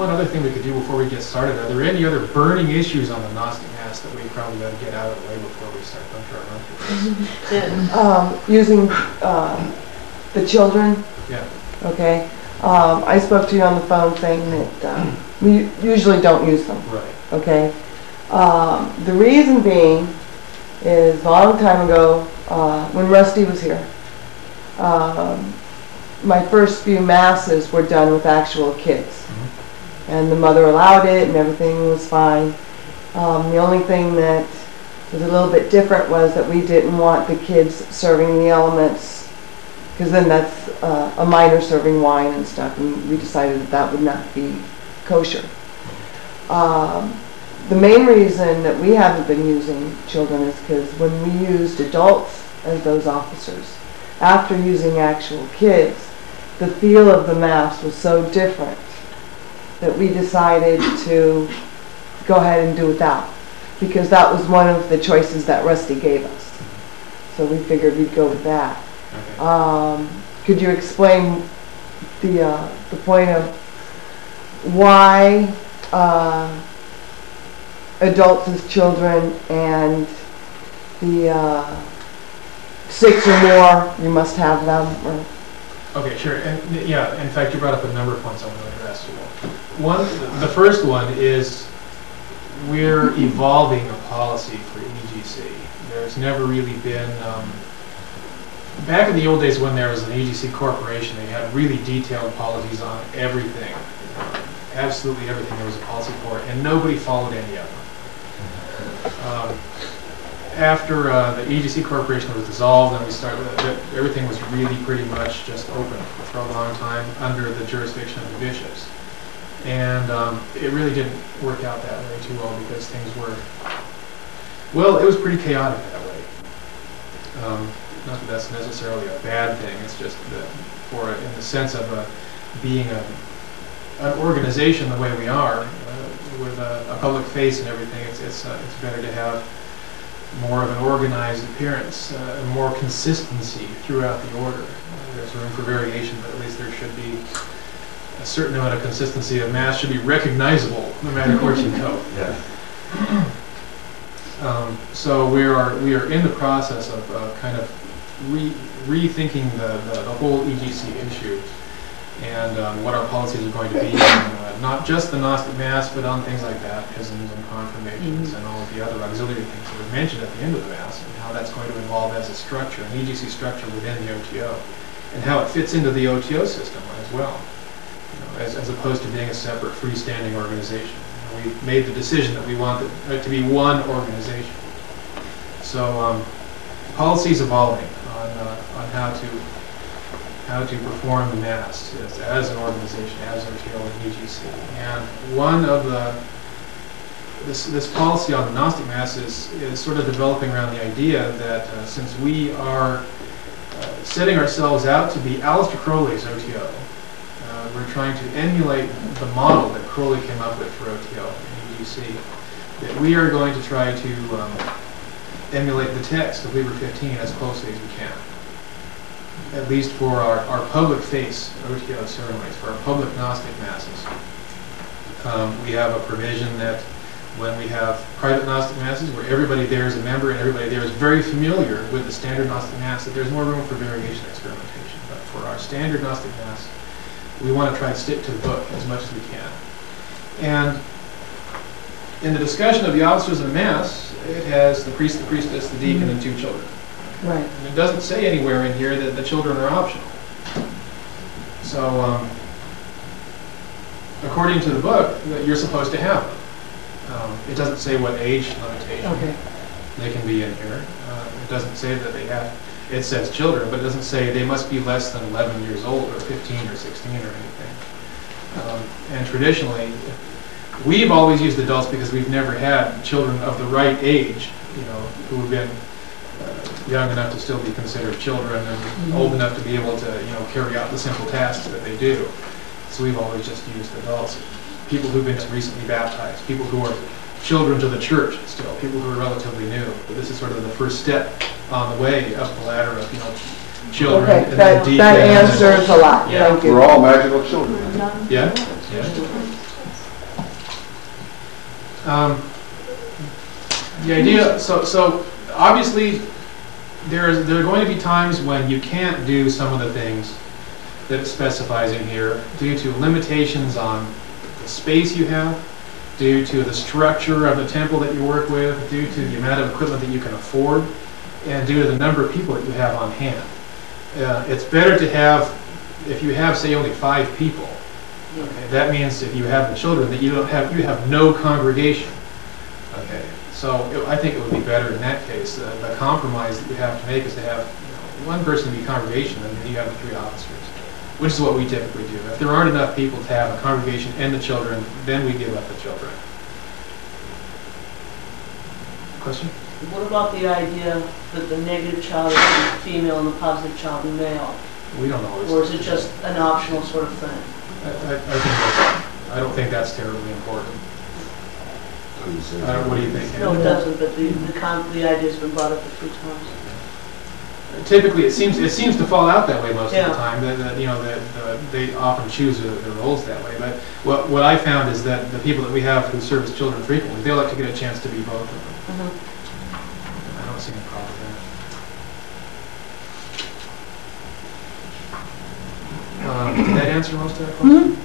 one other thing we could do before we get started. Are there any other burning issues on the Gnostic Mass that we probably got to get out of the way before we start going through our run through this? Using the children. Yeah. Okay. I spoke to you on the phone saying that we usually don't use them. Right. Okay. The reason being is a long time ago when Rusty was here. My first few masses were done with actual kids, and the mother allowed it, and everything was fine. The only thing that was a little bit different was that we didn't want the kids serving the elements, because then that's a minor serving wine and stuff, and we decided that that would not be kosher. The main reason that we haven't been using children is because when we used adults as those officers, after using actual kids, the feel of the Mass was so different that we decided to go ahead and do without, because that was one of the choices that Rusty gave us. So we figured we'd go with that. Okay. Could you explain the point of why adults as children and the 6 or more, you must have them? Or okay, sure. And yeah, in fact, you brought up a number of points I want to address. The first one is we're evolving a policy for EGC. There's never really been, back in the old days when there was an EGC corporation, they had really detailed policies on everything. Absolutely everything there was a policy for, and nobody followed any of them. After the EGC corporation was dissolved, and we started, everything was really pretty much just open for a long time under the jurisdiction of the bishops. And it really didn't work out that way too well, because things were, well, it was pretty chaotic that way. Not that that's necessarily a bad thing, it's just that in the sense of being an organization the way we are, with a public face and everything, it's better to have more of an organized appearance, more consistency throughout the order. There's room for variation, but at least there should be a certain amount of consistency. Of Mass should be recognizable no matter what you go. Yeah. So we are in the process of kind of rethinking the whole EGC issue, and what our policies are going to be on, not just the Gnostic Mass, but on things like baptisms and confirmations and all of the other auxiliary things that were mentioned at the end of the Mass, and how that's going to evolve as a structure, an EGC structure within the OTO, and how it fits into the OTO system as well, as opposed to being a separate freestanding organization. We made the decision that we want it to be one organization. So policy's evolving on how to perform the Mass as an organization, as OTO and EGC. And one of this policy on the Gnostic Mass is sort of developing around the idea that since we are setting ourselves out to be Aleister Crowley's OTO, we're trying to emulate the model that Crowley came up with for OTO and EGC, that we are going to try to emulate the text of Liber 15 as closely as we can. At least for our public face OTO ceremonies, for our public Gnostic Masses. We have a provision that when we have private Gnostic Masses where everybody there is a member and everybody there is very familiar with the standard Gnostic Mass, that there's more room for variation and experimentation. But for our standard Gnostic Mass, we want to try to stick to the book as much as we can. And in the discussion of the officers of the Mass, it has the priest, the priestess, the deacon, and 2 children. right. And it doesn't say anywhere in here that the children are optional. So, according to the book, you're supposed to have them. It doesn't say what age limitation they can be in here. It doesn't say that they have, it says children, but it doesn't say they must be less than 11 years old or 15 or 16 or anything. And traditionally, we've always used adults because we've never had children of the right age, who have been young enough to still be considered children and old enough to be able to, carry out the simple tasks that they do. So we've always just used adults. People who've been recently baptized, people who are children to the church still, people who are relatively new. But this is sort of the first step on the way up the ladder of, children. Okay, and then that answers a lot. Yeah. Thank you. We're all magical children. Yeah. The idea, so obviously there are going to be times when you can't do some of the things that it specifies in here due to limitations on the space you have, due to the structure of the temple that you work with, due to the amount of equipment that you can afford, and due to the number of people that you have on hand. It's better to have, if you have, say, only 5 people, okay, that means if you have the children, that you have no congregation. Okay, so I think it would be better in that case. The compromise that you have to make is to have one person be congregation, and then you have the 3 officers, which is what we typically do. If there aren't enough people to have a congregation and the children, then we give up the children. Question? What about the idea that the negative child is female and the positive child is male? We don't always. Or is it just an optional sort of thing? I don't think that's terribly important. What do you think? No, it doesn't, but the idea's been brought up a few times. Typically, it seems to fall out that way most of the time. That they often choose their roles that way. But what I found is that the people that we have who service children frequently, they like to get a chance to be both of them. I don't see any problem there. Did that answer most of that question?